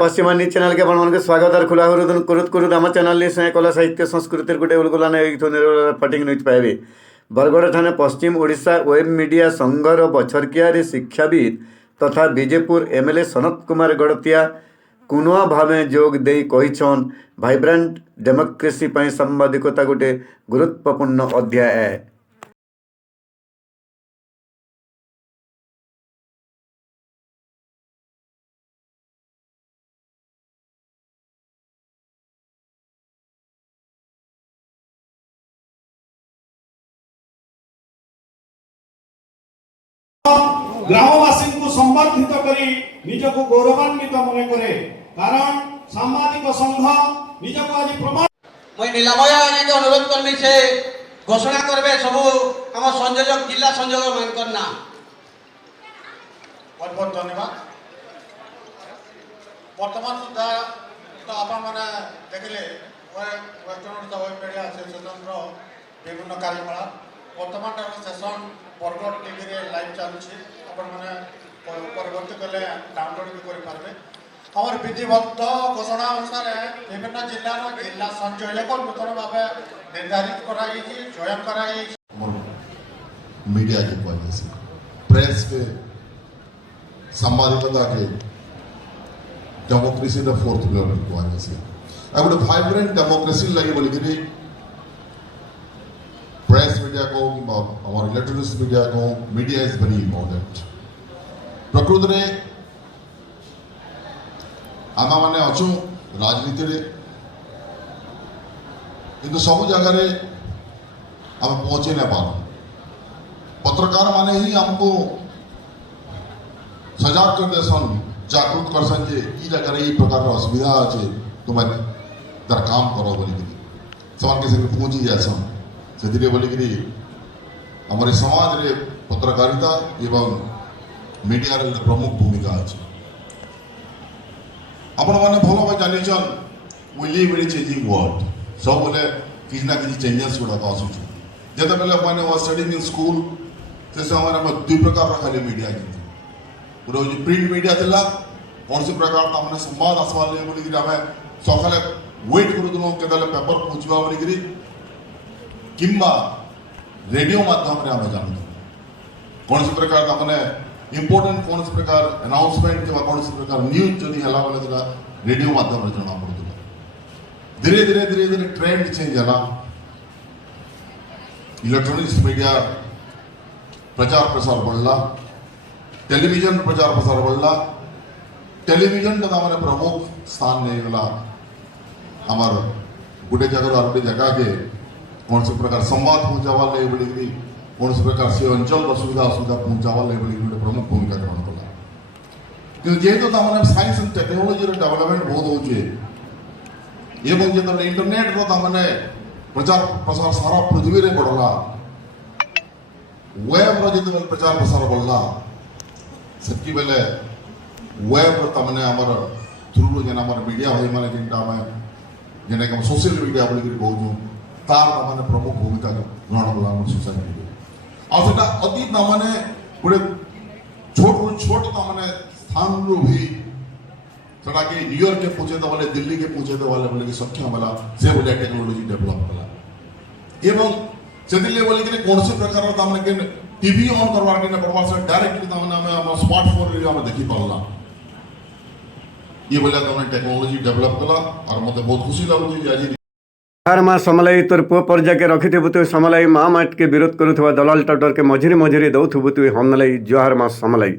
पश्चिमा news channel के अपन स्वागत और खुला करुत आम चैनल से कला साहित्य संस्कृति गोटे उलगुलान फटिंग न्यूज पाइबे। बरगढ़ ठाणे पश्चिम ओडिशा वेब मीडिया संघर बछरकियारी शिक्षाविद तथा विजेपुर एमएलए सनत कुमार गड़तिया कुनुआ भावे जोग दे कहिछन वाइब्रेंट डेमोक्रेसी पई सांबादिकता गोटे गुरुत्वपूर्ण अध्याय है। ग्रामवासी को संबर्धित करी निजको गौरवान्वित मन करे कारण सामाजिक संघ निजको आज प्रमाण मैं नीलामय आज अनुरोध करनी से घोषणा करबे सब हम संयोजक जिला संयोजक मान करना बहुत बहुत धन्यवाद। वर्तमान सुधा तो आपण माने देखले western Odisha web media association विभिन्न कार्यकलाप वर्तमान सेशन बरगढ़ टीवी रे लाइव चलुछि आपण माने परवर्ती कले डाउनलोड भी करि पारबे। हमर विधिबद्ध घोषणा अनुसार विभिन्न जिला संयोजक नूतन भाव निर्धारित कराई चयन कराई मीडिया के वजह से प्रेस के सांबादिकता के डेमोक्रेसी द फोर्थ पिलर को वजह से अब गोटे वाइब्रेंट डेमोक्रेसी लगे बोलिकी प्रेस मीडिया को हमारे इलेक्ट्रॉनिक्स मीडिया को मीडिया इज वेरी इंपोर्टेंट। प्रकृत रे आमा माने अच्छु राजनीति रे किंतु सब जगह रे हम पहुंचे ना पार पत्रकार माने ही हमको सजाग कर देसन जागरूक कर सन जे ई जगह रे ई प्रकार असुविधा আছে तुम्हें तार काम करो बोली समान के से पहुंची जासन से बोलिकी आम समाज रे पत्रकारिता एवं मीडिया रे प्रमुख भूमिका अच्छे। आपण मैंने भल भाई जान we live in changing world सब बोले किसी ना किसी चेंजेस गुड़ाक आसूचे जिते बेले मैंने वाज स्टडीइंग इन स्कूल से समय दुई प्रकार खाली मीडिया गोटे हूँ प्रिंट मीडिया थिला कौन सी प्रकार तमाने संवाद आसवा बोलिकी आम सकाले वेट करूँ के पेपर पहुँचवा बोलिकी किंबा रेडियो माध्यम रे आम जानू कौन सी प्रकार तमाने इम्पोर्टेंट कौन सी प्रकार अनाउंसमेंट कि कौन सी प्रकार न्यूज जदि है बेले रेडियो माध्यम रे जना पड़ता धीरे धीरे धीरे धीरे ट्रेंड चेंज है इलेक्ट्रॉनिक्स मीडिया प्रचार प्रसार बढ़ला टेलीविजन प्रचार प्रसार बढ़ला टेलीविजन तो तमाने प्रमुख स्थान नहीं गला हमार गोटे जगह और गोटे जगह के कौन से प्रकार संवाद पहुंचावा लगे बोली कौन से प्रकार से अंचल सुविधा असुविधा पहुंचावा लगे बोली गोटे प्रमुख भूमिका ग्रहण कला कि जेहेतु तमाने साइंस एंड टेक्नोलॉजी रे डेवलपमेंट बहुत होचे एवं जो इंटरनेट रो तमाने प्रचार प्रसार सारा पृथ्वी रे बढ़ला वेब रो जो प्रचार प्रसार बढ़ला सेकी बेले वेब रो तमाने हमर थ्रू जेना हमर मीडिया होई माने जिनटा में जेना कि सोशल मीडिया बोली कहूँ तार तमाने प्रमुख भूमिका ग्रहण कला सोसाइटी और सेटा अति तमाने गोटे छोट छोट तमाने स्थान रू भी सेटा कि न्यूयॉर्क के पहुंचे तो वाले दिल्ली के पहुंचे तो वाले बोले कि सक्षम वाला से बोले टेक्नोलॉजी डेवलप कला एवं सेदिले बोले कि कौन से प्रकार तमाने के टीवी ऑन करवा के पड़वा से डायरेक्टली तमाने हम स्मार्टफोन रे हम देखि पाला ये बोले तमाने टेक्नोलॉजी डेवलप कला और मते बहुत खुशी लागु जे आज जोहार माँ समलाई तोर पुओ पर्जा के रखिथु तु समलाई माँ माट के विरोध करुवा दलाल टटर के मझिरी मझिरी दौथु तु हमलाई जोहार माँ समलाई।